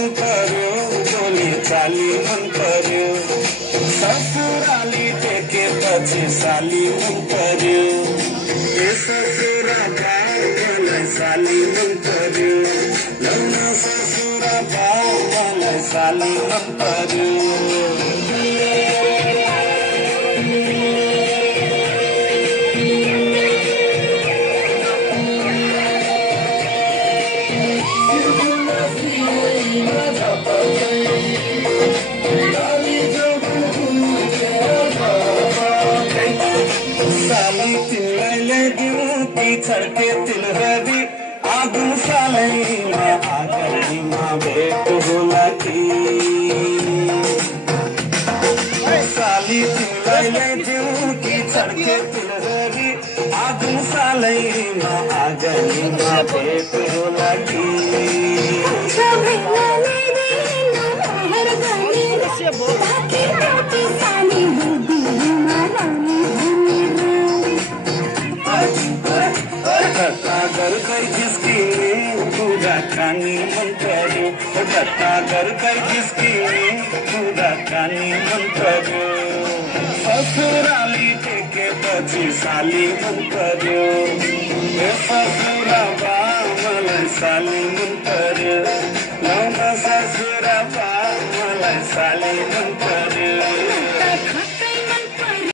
मन पर्यो बोली चाली मन पर्यो ससुराली टेकेपछि साली मन पर्यो ए ससुरा बाबुलाई साली मन पर्यो लौन ससुरा बाबुलाई साली मन पर्यो साली तिमीलाई ल्याइदिउँ कि छड्के तिलहरी आगो सालैमा आगरीमा भेट होला कि साली तिमीलाई ल्याइदिउँ कि छड्के तिलहरी आगो सालैमा आगरीमा भेट होला कि गर्दै जिस्किने कुराकानी मन पर्यो गर्दै जिस्किने कुराकानी मन पर्यो ससुराली टेकेपछि साली मन पर्यो ससुरा बाबुलाई साली मन पर्यो लौन ससुरा बाबुलाई साली मन पर्यो